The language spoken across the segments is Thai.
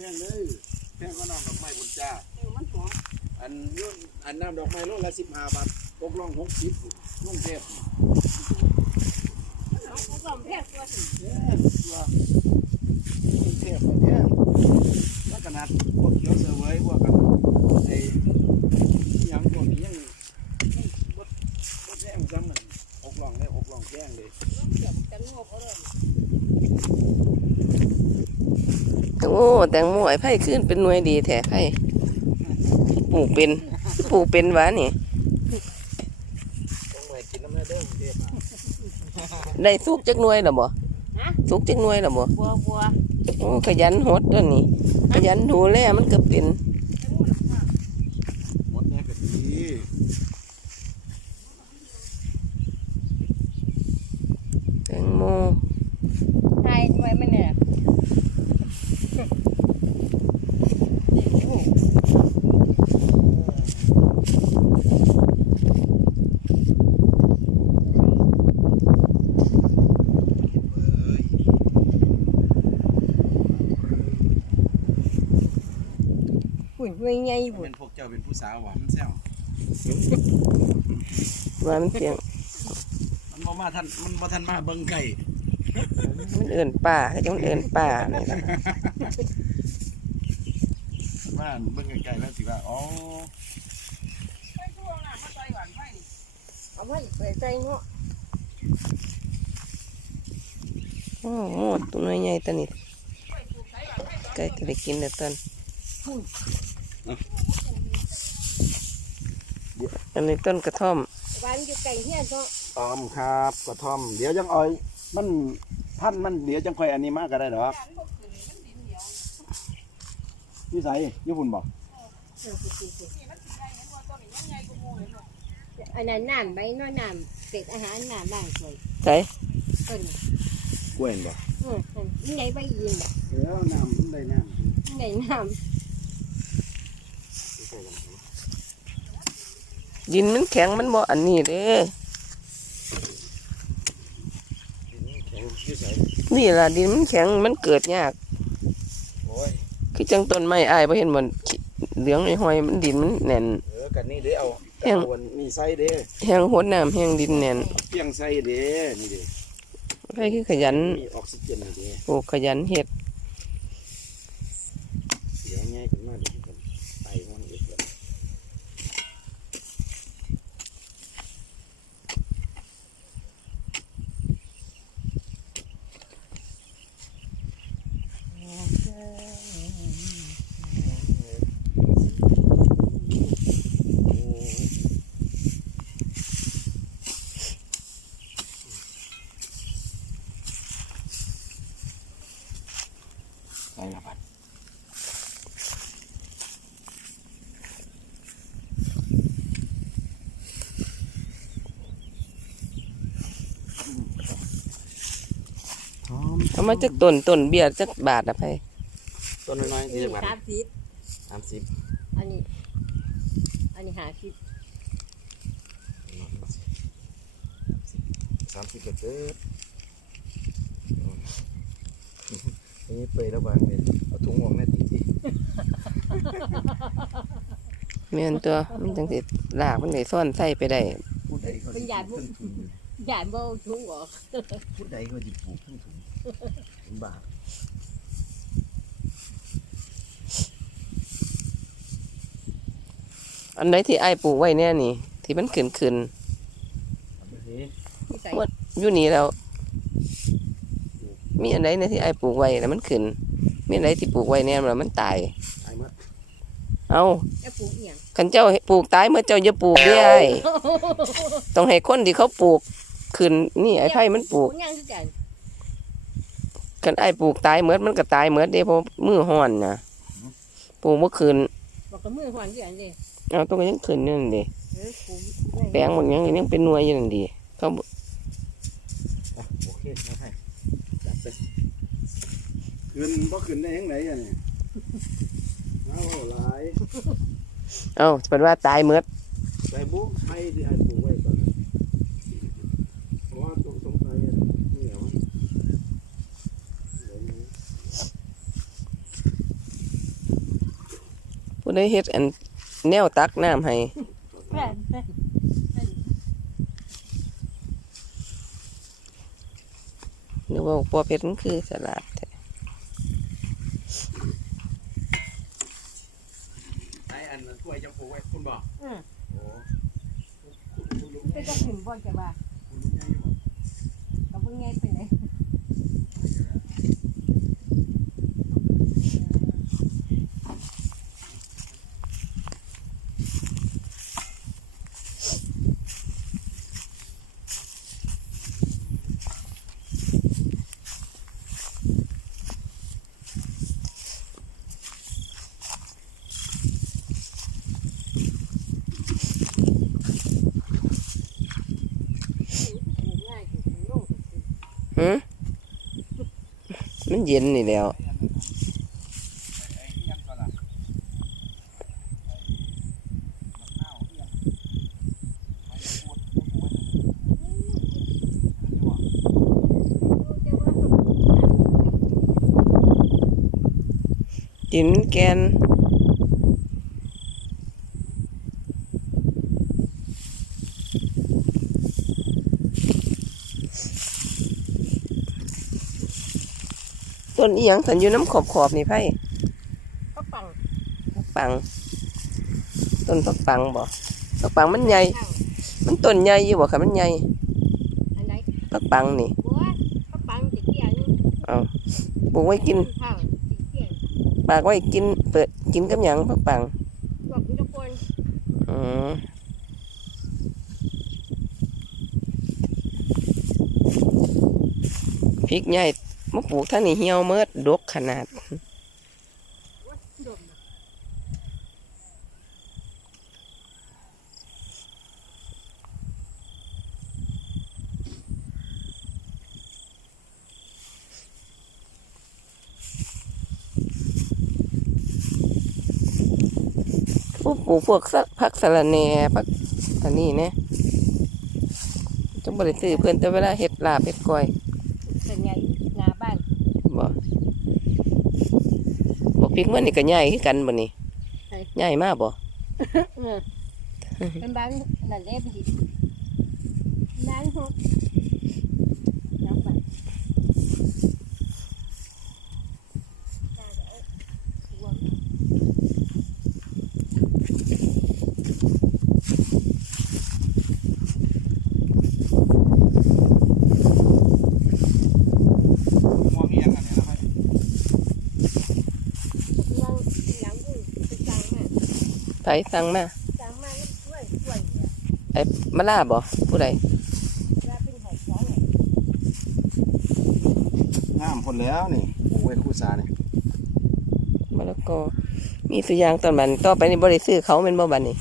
พงเลยแพงก็น้ำดอกไม้บนจ้าเออมันหอมอันยุ่นอันน้ำดอกไม้โลละสิบห้าบาทตกลงหกสิบลุงเทพมันหอมก็แพงกว่าสิเย้ตัวลุงเทพแบบเนี้ยแล้วขนาดพวกเขียวเสวยพวกกันไอ้อิหยังพวกนี้ยังยังบดบดแพงซ้ำมันอกลองเลยอกลองแพงเลยเดี๋ยวจะงบเอาเลย แตงโมแตงโมไอ้ไผ่ขึ้นเป็นหน่วยดีแท้ไผ่ปลูกเป็นปลูกเป็นหวะนี่ต้องไปกินน้ำเนื้อเด้อกรุงเทพอะได้สุกจักหน่วยหรอบ่สุกจักหน่วยหรอบ่บัวบัวโอ้ขยันหดเด้วนี่ขยันดูแลมันก็เป็น หมดเนี่ยก็ดี แตงโม ไอ้หน่วยมันเนี่ย เอ้ย หุ่นหน่วยใหญ่ถ้าหุ่เป็นนพวกเจ้าเป็นผู้สาวหวานมันแซวว่ามันเสียง มันบ่มาท่านมันบ่ท่านมาเบิ่งไก่มันเอิ้นป่าเขาจะมันเอิ้นป่านี่ล่ะมาเบิ่งไก่แล้วสิว่าอ๋อเอาไว้ใส่ใจเนาะโอ้โหตัวน้อยใหญ่ตัวนี้ใกล้จะได้กินแล้วตอน อันนี้ต้นกระท่อมวันอยู่ไก่เฮียเนาะตอมครับกระท่อม เดี๋ยวจังอ้อย มันท่านมันเดี๋ยวจังค่อยอันนี้มาก็ได้ดอกพี่ใส่ญี่ปุ่นบอกอันนั้นน้ำใบน้อยน้ำเศษอาหารน้ำบ้างสวยใส่ต้นกล้วยบอกอืมนี่ไงใบยินแบบแล้วน้ำมันได้น้ำนี่ไงน้ ดินมันแข็งมันบ่อันนี้เด้อแข็งพี่ใส่นี่ล่ะดินมันแข็งมันเกิดยากโอ้ยคือจังต้นไม้อ้ายบ่เห็นมันเหลืองห้อยๆมันดินมันแน่นเออกันนี่เด้เอาแข็งเอาอันมีไส้เด้แห้งหดน้ำแห้งดินแน่นเปียงไส้เด้นี่เด้ใครคือขยันมีออกซิเจนนี่เด้ปลูกขยันเฮ็ด เดี๋ยวง่ายขึ้นมาเดี๋ยวกันไตมันอีกแล้ว ใส่ละบัด หอม เอามาจากต้นต้นเบี้ยจักบาทอะไผต้นน้อยๆำที่นี่จะบาทสามสิบสามสิบอันนี้ อันนี้ห้าสิบสามสิบเกิดนี่เปย์ระวังเลยเอาถุงออกแม่ตีทีแม่นตัวมันจังสิลากมันได้ซ่อนใส่ไปได้ พูดใดก็สิปลูกทั้งถุง หยาดโบทุ่งออกพูดใดก็จะปลูกทั้งถุงเป็นบาทอันใดที่อ้ายปลูกไว้แน่นี่ ที่มันขึ้นขึ้นทำไปสิที่ใส่ๆอยู่นี่แล้ว มีอันใดเนี่ยที่อ้ายปลูกไว้แล้วมันขึ้น มีอันใดที่ปลูกไว้แน่แล้วมันตาย ไอ้เมื่อเอาแล้วปลูกอหย่างคันเจ้าปลูกตายเมื่อเจ้าอย่าปลูกเด้อ้ายต้องให้คนที่เขาปลูก ขึ้นนี่ไอ้ไผ่มันปลูกอหย่างที่กันคันอ้ายปลูกตายเหมือนมันก็ตายเหมือนเด้เพราะมือห่อนน่ะปลูกบ่ขึ้นบอกกับมือหวานที่อันเลยเอาต้องยังขึ้นอยู่นั่นดิเออปลูกแปลงหมดยังยังเป็นหน่วยอยู่นั่นดิเขาบ่อะโอเคมาให้จัดไปขึ้นบ่ขึ้นได้ยังไงอะเนี่ยเอาหลายเอาเป็นว่าตายเหมือนใส่บุ้งไทยที่ไอ้ปลูกไว้ตอนนั้นเพราะว่าตรงสงสัยอะนี่เหรอวะเดี๋ยวนี้ ผู้ได้เฮ็ดอันแนวตักน้ำให้แม่แม่นึกว่าปัวเพชรมันคือสลัดแท้ไอ้อันนั้นถ้วยจะผูกไว้คุณบอกอืมโอ้คุณคุณลุงเป็นจะถึงบ่จะว่าคุณลุงยังอยู่บ่ก็บ่ไงเป็นไงหื เย็นนี่แหล้วไอ้อันนั้นไอ้ไอ้ที่ยังก่อนล่ะไอ้มะนาวที่ยังไอ้พูดพูดพูดไว้นั่นน่ะนั่นอยู่บ่ กินแกน ต้นอีหยังสันอยู่น้ำขอบขอบๆนี่ไพ่ก็ปังผักปัง ต้นผักปังบ่ผักปังมันใหญ่ข้าวมันต้นใหญ่อยู่บ่ค่ะมันใหญ่อันไหนผักปังนี่บัวก็ปังติเตี้ยอยู่ปลูกไว้กินข้าวติเตี้ยปากไว้กิน เปิดกินกับหยังผักปังพวกทุกคนอืมพริกใหญ่ มาปลูกท่านี่เหี่ยวเมิดดกขนาดมพวกปลูกพวกสักพักสะระแน่พักอันนี้เนี่ยจังบริตื้อเพื่อนแต่เวลาเห็ดลาบเห็ดก้อยเป็นไง บ่บอกพริกมันนี่ก็ใหญ่คือกันบ่นี่ใหญ่มากบ่เออเป็นบ้านนั่นเด้ไปดิบ้านหกน้ำบ้าน มองอีหยังอันนี้นะครับ ลองหลังบุ้งไปจางมา ไผ สั่งมาจางมาช่วยช่วยเนี่ยไอ้มะลาบ่ผู้ใดว่าเป็นหอยสองเนี่ยงามคนแล้วนี่ปลูกไว้คู่สานี่มะละกอมีสุอยางตอนมันต่อไปนี่บ่ได้ซื้อเขาแม่นบ่บัดนี้เ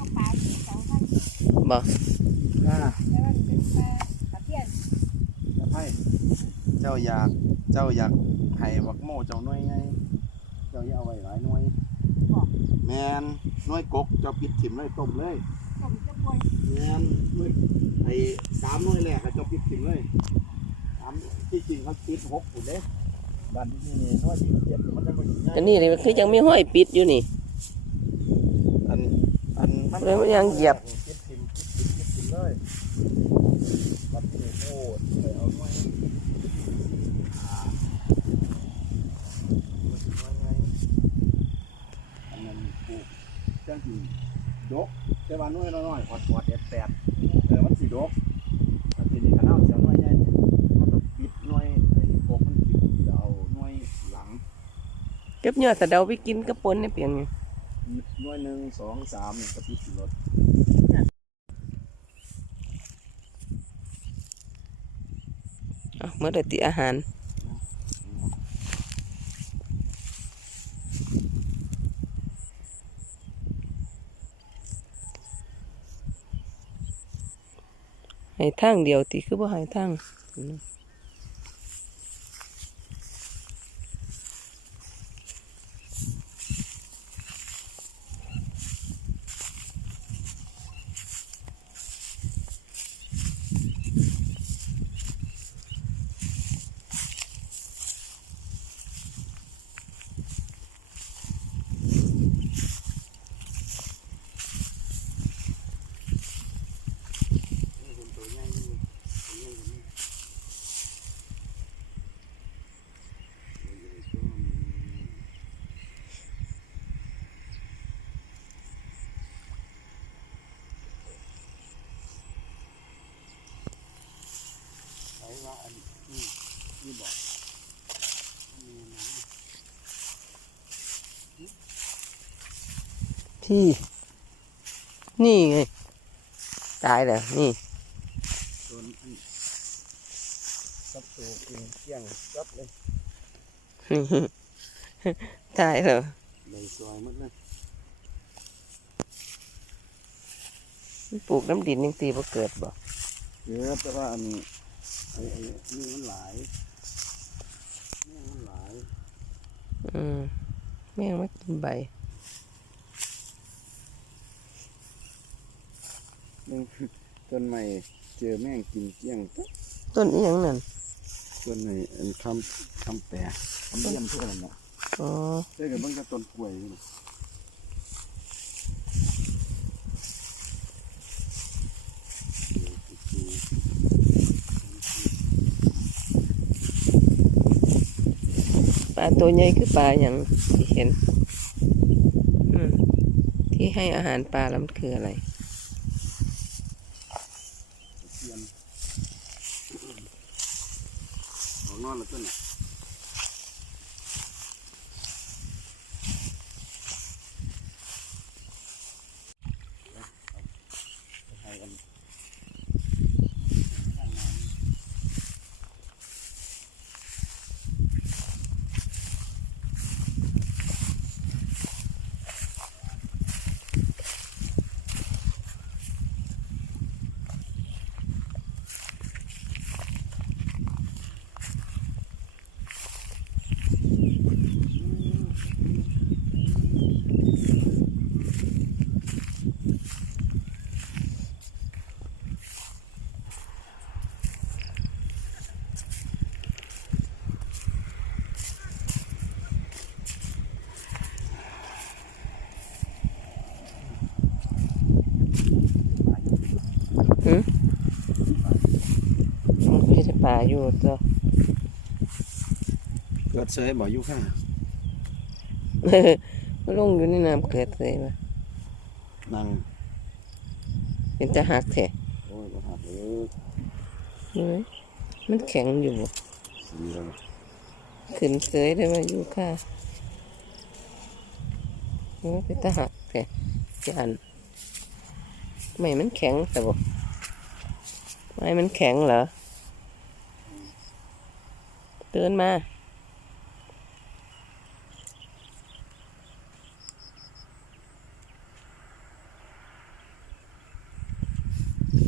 อาปลาสองพันบ่อ่าแต่ว่ามันเป็นปลาตะเพียนแล้วไพ่เจ้าอยาก เจ้าอยากให้บักโม่เจ้าหน่วยไงเจ้าอย่าเอาไว้หลายหน่วย แมนหน่วยกกเจ้าปิดถิ่มเลยต้มเลยผมจะปล่อยแมนหน่วยไอ้สามหน่วยแรกอะเจ้าปิดถิ่มเลยสามที่จริงเขาปิดหกปุ่นเด้บันนี้หน่วยที่เจ็ดมันจะมาอยู่ก็นี่เลยมันคือยังมีห้อยปิดอยู่นี่อันอันแล้วมันยังเหยียบปิดถิ่มปิดถิ่มปิดถิ่มเลยบัดนี้โอ้ยเอาหน่วยอ่ามันสิหน่วยไง อันนั้นปลูก จังสีดกแต่ว่าน้อยน้อยๆขอดขอดแดดแดดเออมันสีดกอันทีนี้ขนาดเสียงน้อยใหญ่เนี่ยมันต้องปิดน้อยไอ้พวกมันปิดจะเอาน้อยหลังเก็บยอดสะเดาไปกินกับปนเนี่ยเปลี่ยนไงน้อยหนึ่งสองสามนี่ก็ปิดสิรถอะเมื่อได้ติอาหาร ให้ทางเดียวติคือบ่ให้ทาง ที่ นี่ไงตายแล้วนี่โดนอันกับตัวเองเกี้ยงกับเลยนี่ตายแล้วในซอยหมันเลยปลูกน้ำดินยังตีบ่เกิดบ่เยอะแต่ว่าอันนี้ไอ้ไอ้นี่มันหลายนี่มันหลาย อืมแม่งมากินใบ นี่ต้นใหม่เจอแม่งกินเกี้ยงปุ๊บต้นอีหยังนั่นต้นใหม่อันคำคำแปะคำเยี่ยมเพื่อนเนาะอ๋อเจ้าเกิดมันก็ต้นกล้วยนี่ปลาตัวใหญ่คือปลาอย่างที่เห็นอืมที่ให้อาหารปลาแล้วมันคืออะไร เทียนเอา นอนแล้วต้น อยู่ตัวเกิดเสยบ่อยู่ข้างมันลงอยู่ในน้ำเกิดเลยมานั่งเป็นจะหักแท้โอ้ยบ่หักเออเห็นไหมมันแข็งอยู่บ่สีแล้วขึ้นเสยได้มาอยู่ค่ะเออเป็นตะหักแท้ยันไม่มันแข็งแต่บ่ไม่มันแข็งเหรอ เตือนมา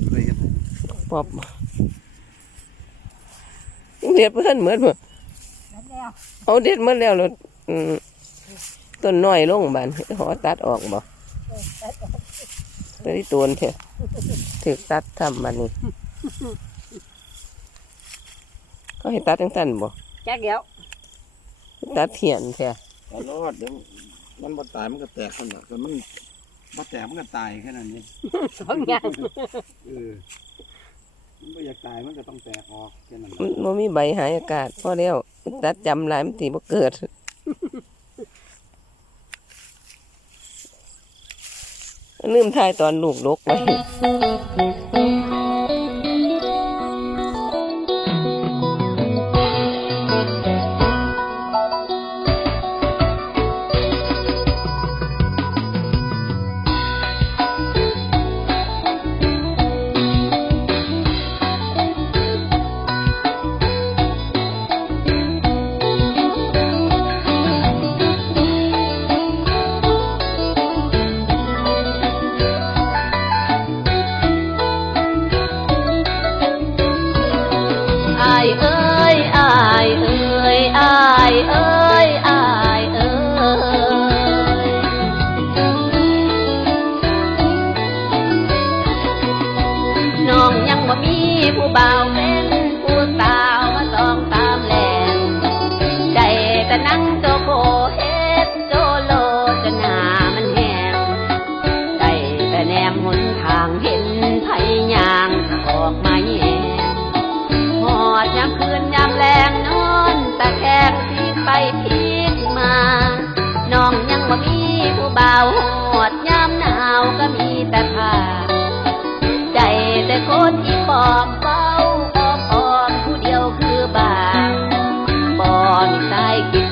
เคยเห็นปอบเด็ดเพื่อนเหมือนบ่แล้วแล้วเอาเด็ดหมาแล้วแล้วอืมต้นน้อยลงบานหอตัดออกบ่ตัวนี้ตัวเถอะถือตัดทำมันนี่ ก็ให้ตัดจังสั้นบ่แจ๊กเดี๋ยวตัดเถียนแท้ตลอดเดี๋ยวมันบ่ตายมันก็แตกคนละแต่มันบ่แตกมันก็ตายแค่นั้นเองสองอย่างเออมันบ่อยากตายมันก็ต้องแตกออกแค่นั้นมันบ่มีใบหายอากาศพอแล้วตัดจำหลายมันตีบ่เกิดลืมทายตอนลูกลกไว้ มี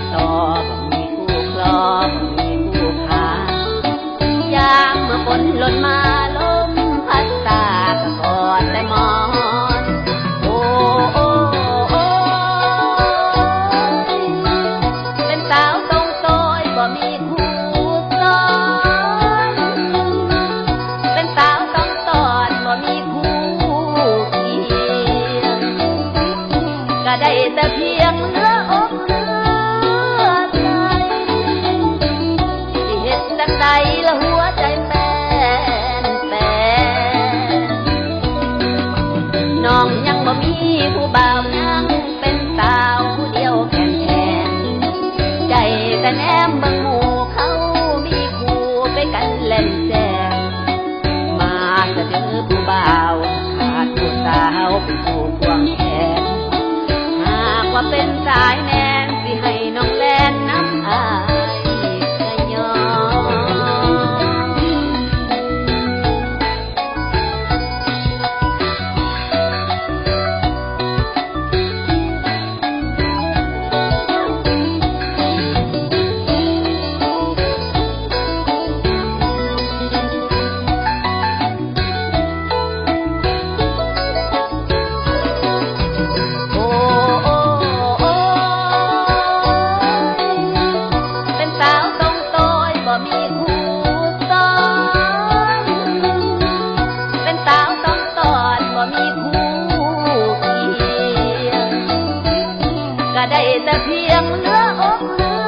เพียงเนื้ออกเนื้อ